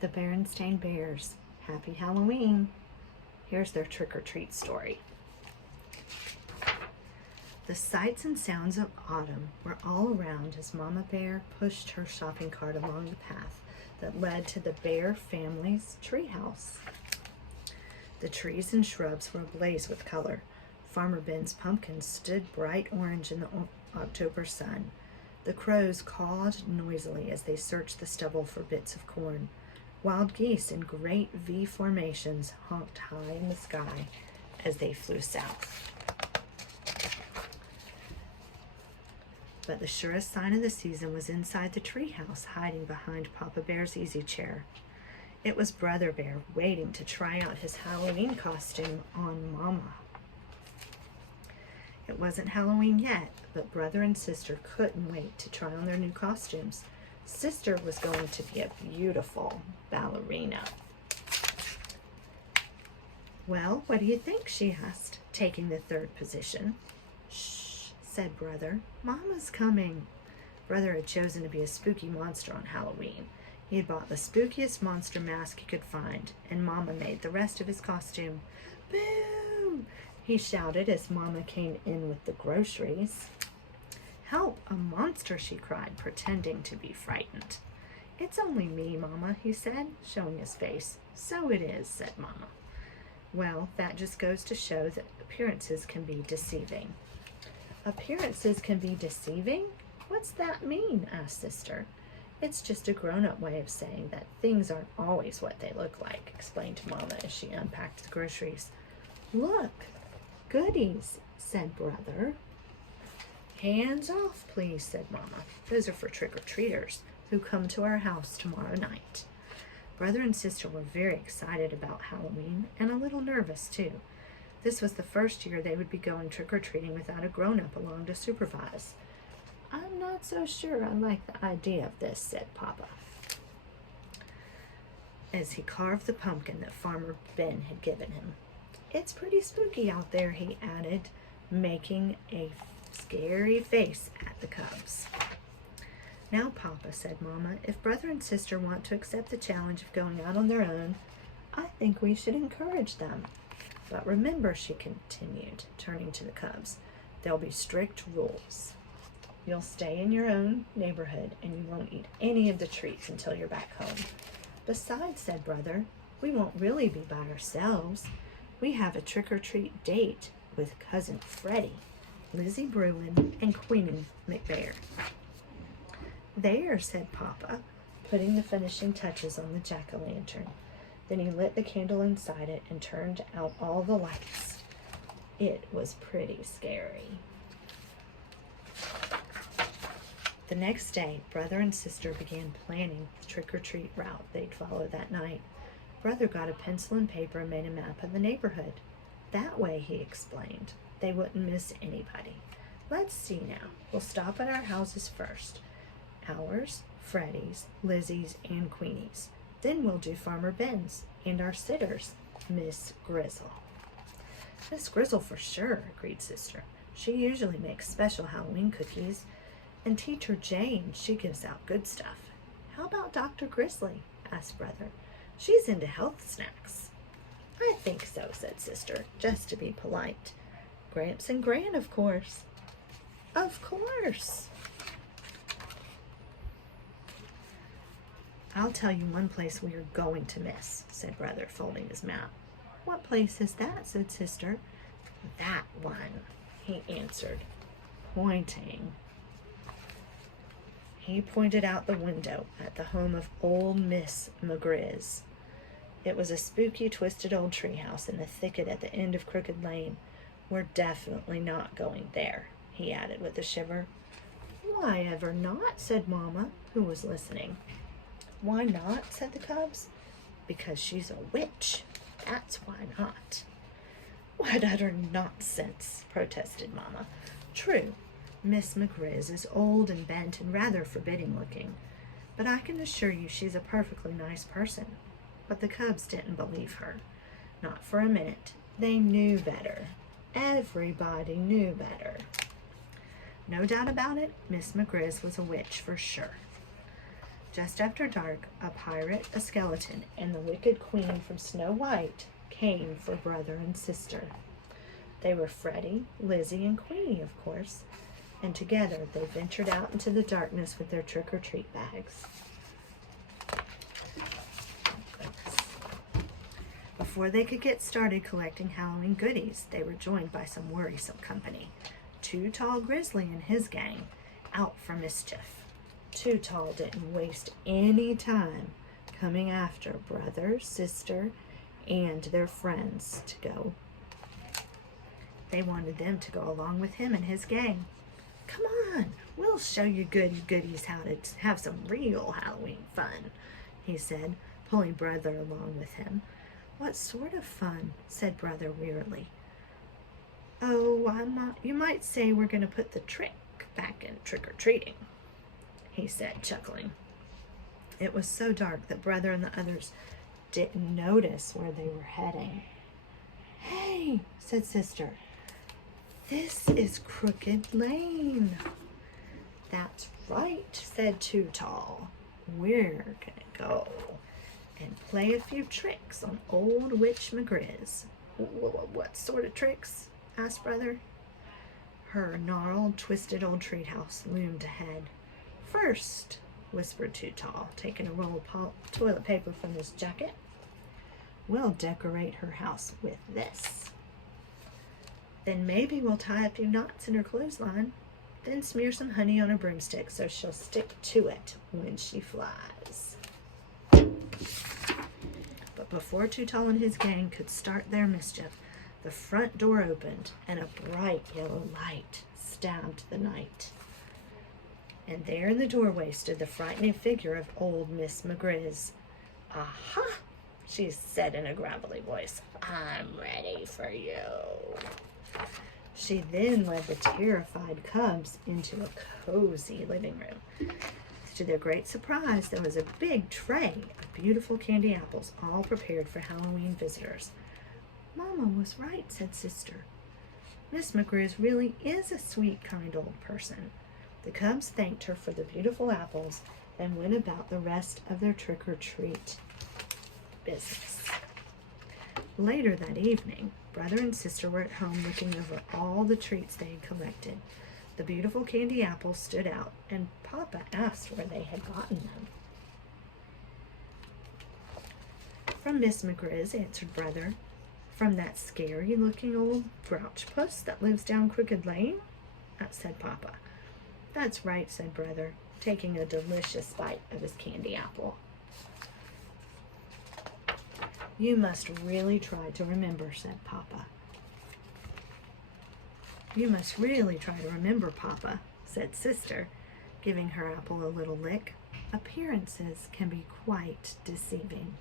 The Berenstain Bears. Happy Halloween. Here's their trick-or-treat story. The sights and sounds of autumn were all around as Mama Bear pushed her shopping cart along the path that led to the Bear family's treehouse. The trees and shrubs were ablaze with color. Farmer Ben's pumpkins stood bright orange in the October sun. The crows cawed noisily as they searched the stubble for bits of corn. Wild geese in great V formations honked high in the sky as they flew south. But the surest sign of the season was inside the treehouse, hiding behind Papa Bear's easy chair. It was Brother Bear waiting to try out his Halloween costume on Mama. It wasn't Halloween yet, but brother and sister couldn't wait to try on their new costumes. Sister was going to be a beautiful ballerina. Well, what do you think? She asked, taking the third position. Shh, said Brother. Mama's coming. Brother had chosen to be a spooky monster on Halloween. He had bought the spookiest monster mask he could find, and Mama made the rest of his costume. Boo! He shouted as Mama came in with the groceries. Help, a monster, she cried, pretending to be frightened. It's only me, Mama, he said, showing his face. So it is, said Mama. Well, that just goes to show that appearances can be deceiving. Appearances can be deceiving? What's that mean? Asked Sister. It's just a grown-up way of saying that things aren't always what they look like, explained Mama as she unpacked the groceries. Look, goodies, said Brother. Hands off, please, said Mama. Those are for trick-or-treaters who come to our house tomorrow night. Brother and Sister were very excited about Halloween and a little nervous, too. This was the first year they would be going trick-or-treating without a grown-up along to supervise. I'm not so sure I like the idea of this, said Papa, as he carved the pumpkin that Farmer Ben had given him. It's pretty spooky out there, he added, making a scary face at the cubs. Now, Papa, said Mama, if Brother and Sister want to accept the challenge of going out on their own, I think we should encourage them. But remember, she continued, turning to the cubs, there'll be strict rules. You'll stay in your own neighborhood and you won't eat any of the treats until you're back home. Besides, said Brother, we won't really be by ourselves. We have a trick-or-treat date with Cousin Freddie, Lizzie Bruin, and Queenie McBear. There, said Papa, putting the finishing touches on the jack-o'-lantern. Then he lit the candle inside it and turned out all the lights. It was pretty scary. The next day, Brother and Sister began planning the trick-or-treat route they'd follow that night. Brother got a pencil and paper and made a map of the neighborhood. That way, he explained, they wouldn't miss anybody. Let's see now. We'll stop at our houses first. Ours, Freddie's, Lizzie's, and Queenie's. Then we'll do Farmer Ben's and our sitters, Miss Grizzle. Miss Grizzle for sure, agreed Sister. She usually makes special Halloween cookies. And Teacher Jane, she gives out good stuff. How about Dr. Grizzly? Asked Brother. She's into health snacks. I think so, said Sister, just to be polite. Gramps and Gran, of course. Of course. I'll tell you one place we are going to miss, said Brother, folding his map. What place is that? Said Sister. That one, he answered, pointing. He pointed out the window at the home of old Miss McGrizz. It was a spooky, twisted old treehouse in the thicket at the end of Crooked Lane. We're definitely not going there, he added with a shiver. Why ever not? Said Mama, who was listening. Why not? Said the cubs. Because she's a witch. That's why not. What utter nonsense, protested Mama. True, Miss McGrizz is old and bent and rather forbidding looking, but I can assure you she's a perfectly nice person. But the cubs didn't believe her. Not for a minute. They knew better. Everybody knew better. No doubt about it, Miss McGrizz was a witch for sure. Just after dark, a pirate, a skeleton, and the wicked queen from Snow White came for brother and sister. They were Freddie, Lizzie, and Queenie, of course, and together they ventured out into the darkness with their trick-or-treat bags. Before they could get started collecting Halloween goodies, they were joined by some worrisome company. Too Tall Grizzly and his gang, out for mischief. Too Tall didn't waste any time coming after brother, sister, and their friends to go. They wanted them to go along with him and his gang. Come on, we'll show you goodies how to have some real Halloween fun, he said, pulling brother along with him. What sort of fun? Said brother wearily. Oh, you might say we're going to put the trick back in trick-or-treating, he said, chuckling. It was so dark that brother and the others didn't notice where they were heading. Hey, said sister, this is Crooked Lane. That's right, said Too Tall. We're gonna go and play a few tricks on old Witch McGriz. What sort of tricks? Asked brother. Her gnarled, twisted old treehouse loomed ahead. First, whispered Too Tall, taking a roll of toilet paper from his jacket, we'll decorate her house with this. Then maybe we'll tie a few knots in her clothesline, then smear some honey on a broomstick so she'll stick to it when she flies. But before Too Tall and his gang could start their mischief, the front door opened and a bright yellow light stabbed the night. And there in the doorway stood the frightening figure of old Miss McGriz. Aha, she said in a gravelly voice. I'm ready for you. She then led the terrified cubs into a cozy living room. To their great surprise, there was a big tray of beautiful candy apples, all prepared for Halloween visitors. Mama was right, said sister. Miss McGriz really is a sweet, kind old person. The cubs thanked her for the beautiful apples and went about the rest of their trick-or-treat business. Later that evening, brother and sister were at home looking over all the treats they had collected. The beautiful candy apples stood out, and Papa asked where they had gotten them. From Miss McGriz, answered brother. From that scary-looking old grouch puss that lives down Crooked Lane? Said Papa. That's right, said brother, taking a delicious bite of his candy apple. You must really try to remember, said Papa. You must really try to remember, Papa, said sister, giving her apple a little lick. Appearances can be quite deceiving.